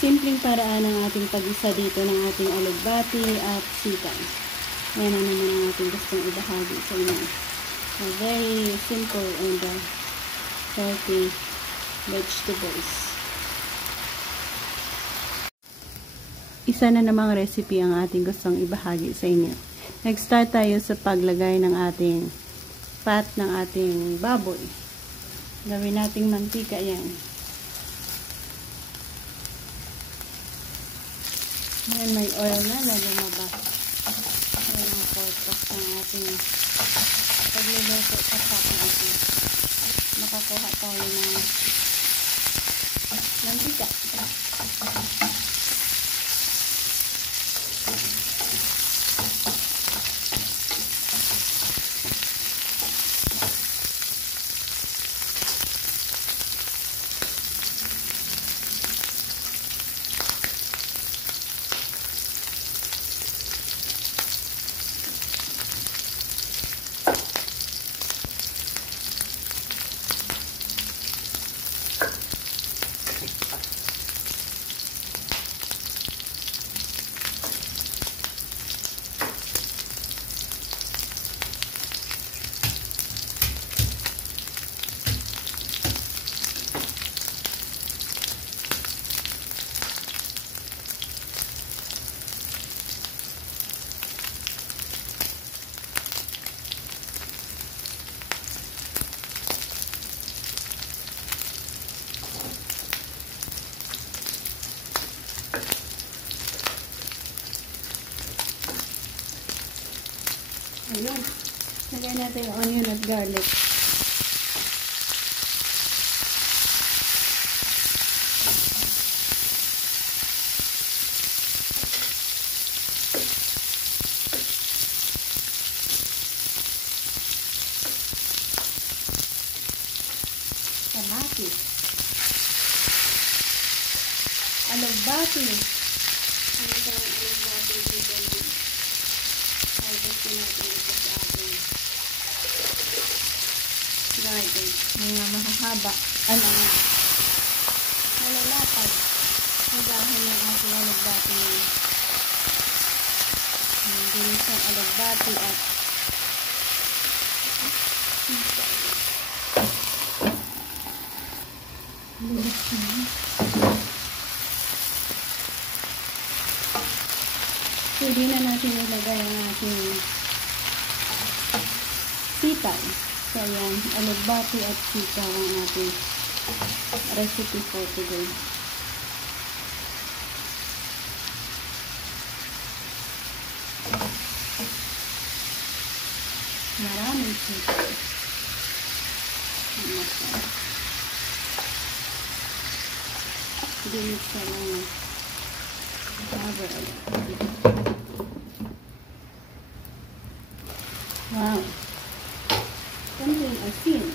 simpleng paraan ng ating pag-isa dito ng ating alugbati at sitaw. Yan na naman ang ating gustong ibahagi sa inyo. Very simple and healthy vegetables. Isa na namang recipe ang ating gustong ibahagi sa inyo. Nag-start tayo sa paglagay ng ating fat ng ating baboy. Gawin nating mantika yan. Ngayon may oil na lumabas. Yan ang purpose ng ating pagluluto sa fat natin. Makakuha tayo ng mantika. Ayun. Lagay natin yung onion at garlic. Kamatis. Alugbati. Ano ito ang alugbati dito na harvestin natin ito sa ating garden. Mga mahahaba. Malalapad. Dahil ng ating alugbati yan. Dinis ang alugbati at pwede na natin ilagay ang ating sitaw. So, yan, alugbati at sitaw ang ating recipe for today. Maraming sitaw. Dinis sa mga cover. Wow. Konting asin.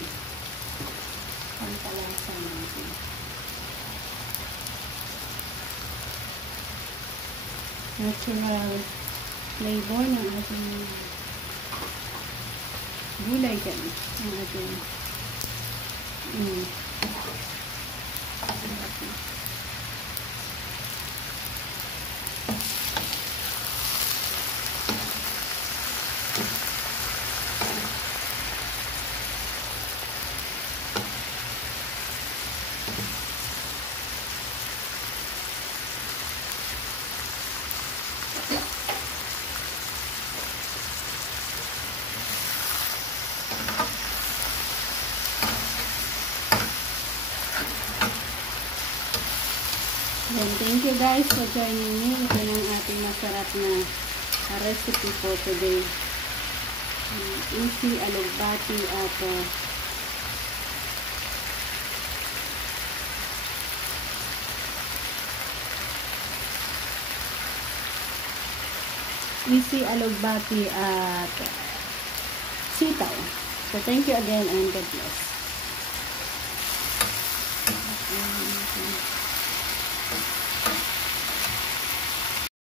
Pampalasa natin. Natural flavor ng ating gulay dyan. Ang ating thank you guys for joining me. Ito ang ating masarap na recipe for today. Easy alugbati at sitaw. So thank you again and God bless.